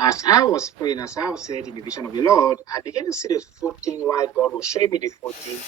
As I was praying, as I was saying in the vision of the Lord, I began to see the footing while God was showing me the footing.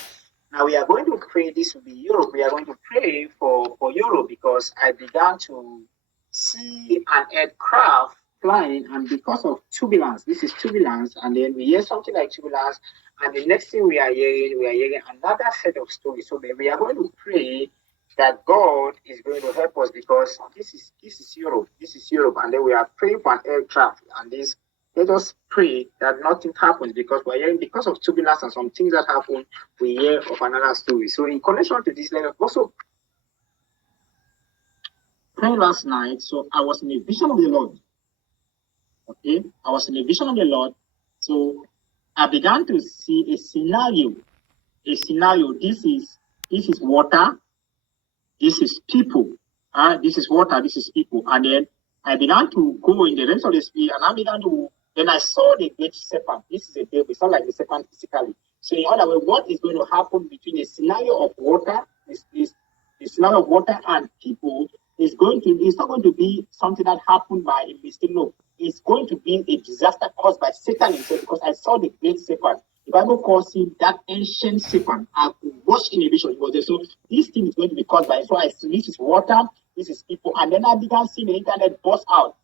Now we are going to pray. This will be Europe. We are going to pray for Europe because I began to see an aircraft flying, and because of turbulence, this is turbulence, and then we hear something like turbulence, and the next thing we are hearing another set of stories. So we are going to pray that God is going to help us because this is Europe. This is Europe, and then we are praying for an aircraft, and this let us pray that nothing happens because we're hearing because of turbulence and some things that happen, we hear of another story. So in connection to this, let us also pray last night. So I was in a vision of the Lord. Okay, I was in a vision of the Lord. So I began to see a scenario. A scenario. This is water. This is people. This is water. This is people. And then I began to go in the realms of the spirit, and I began to. Then I saw the great serpent. This is a devil. It's not like the serpent physically. So in other words, what is going to happen between a scenario of water, this scenario of water and people is going to. It's not going to be something that happened by a mistake. No, it's going to be a disaster caused by Satan himself. Because I saw the great serpent. The Bible calls him that ancient serpent. I watched in a vision. It was there. So this thing is going to be caused by. So I see this is water, this is people, and then I began seeing the internet burst out.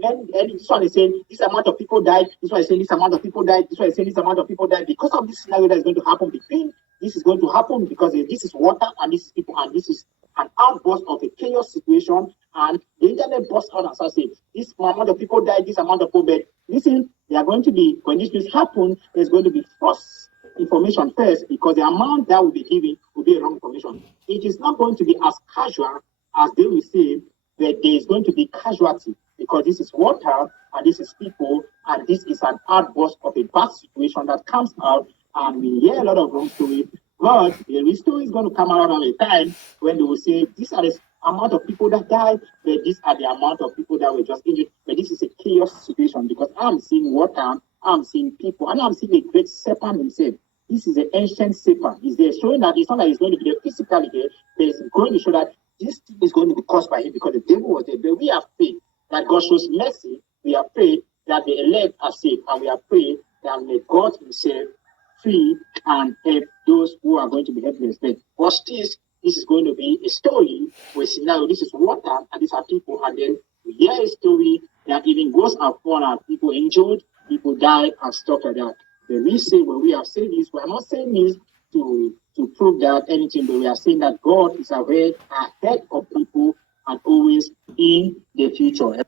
Then this one is saying this amount of people died. This one is saying this amount of people died. This one is saying this amount of people died because of this scenario that is going to happen between. This is going to happen because this is water and this is people and this is an outburst of a chaos situation, and the internet burst out and starts saying this amount of people died. This amount of people died. Listen, they are going to be when this news happen. There's going to be false information first because the amount that will be given will be wrong information. It is not going to be as casual as they will say that there is going to be casualty because this is water and this is people and this is an outburst of a bad situation that comes out, and we hear a lot of wrong stories. But the real story is going to come out at a time when they will say these are the amount of people that died, but these are the amount of people that were just injured. But this is a chaos situation because I'm seeing water, I'm seeing people, and I'm seeing a great serpent himself. This is an ancient serpent. Is there showing that it's not like it's going to be there physically here, but it's going to show that this thing is going to be caused by him because the devil was there. But we have faith that God shows mercy. We have prayed that the elect are saved, and we have prayed that may God himself free and help those who are going to be helpless. But watch this. This is going to be a story with scenario. This is water, and these are people, and then we hear a story that even goes upon our people injured, people died, and stuff like that. When we say when we have said this, we are not saying this to prove that anything, but we are saying that God is ahead of people and always in the future.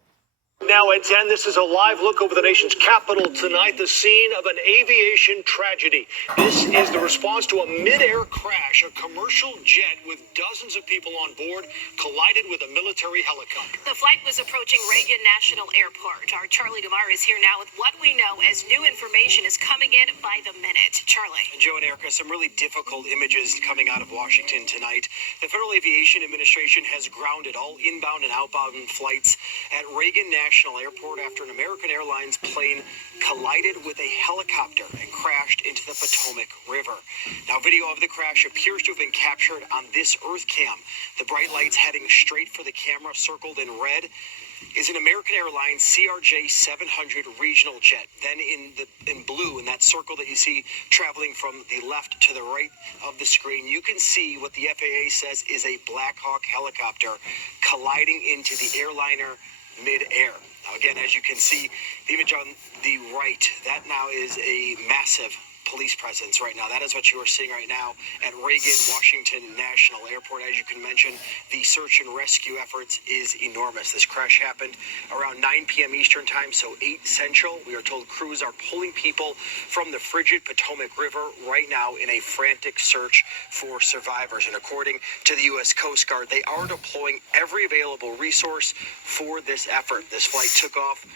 Now at 10, this is a live look over the nation's capital tonight, the scene of an aviation tragedy. This is the response to a mid-air crash. A commercial jet with dozens of people on board collided with a military helicopter. The flight was approaching Reagan National Airport. Our Charlie DeMar is here now with what we know as new information is coming in by the minute. Charlie. Joe and Erica, some really difficult images coming out of Washington tonight. The Federal Aviation Administration has grounded all inbound and outbound flights at Reagan National Airport after an American Airlines plane collided with a helicopter and crashed into the Potomac River. Now, video of the crash appears to have been captured on this Earth cam. The bright lights heading straight for the camera, circled in red, is an American Airlines CRJ 700 regional jet. Then in blue, in that circle that you see traveling from the left to the right of the screen, you can see what the FAA says is a Black Hawk helicopter colliding into the airliner mid-air. Now again, as you can see, the image on the right, that now is a massive police presence right now. That is what you are seeing right now at Reagan Washington National Airport. As you can mention, the search and rescue efforts is enormous. This crash happened around 9 p.m. Eastern time, so 8 Central. We are told crews are pulling people from the frigid Potomac River right now in a frantic search for survivors. And according to the U.S. Coast Guard, they are deploying every available resource for this effort. This flight took off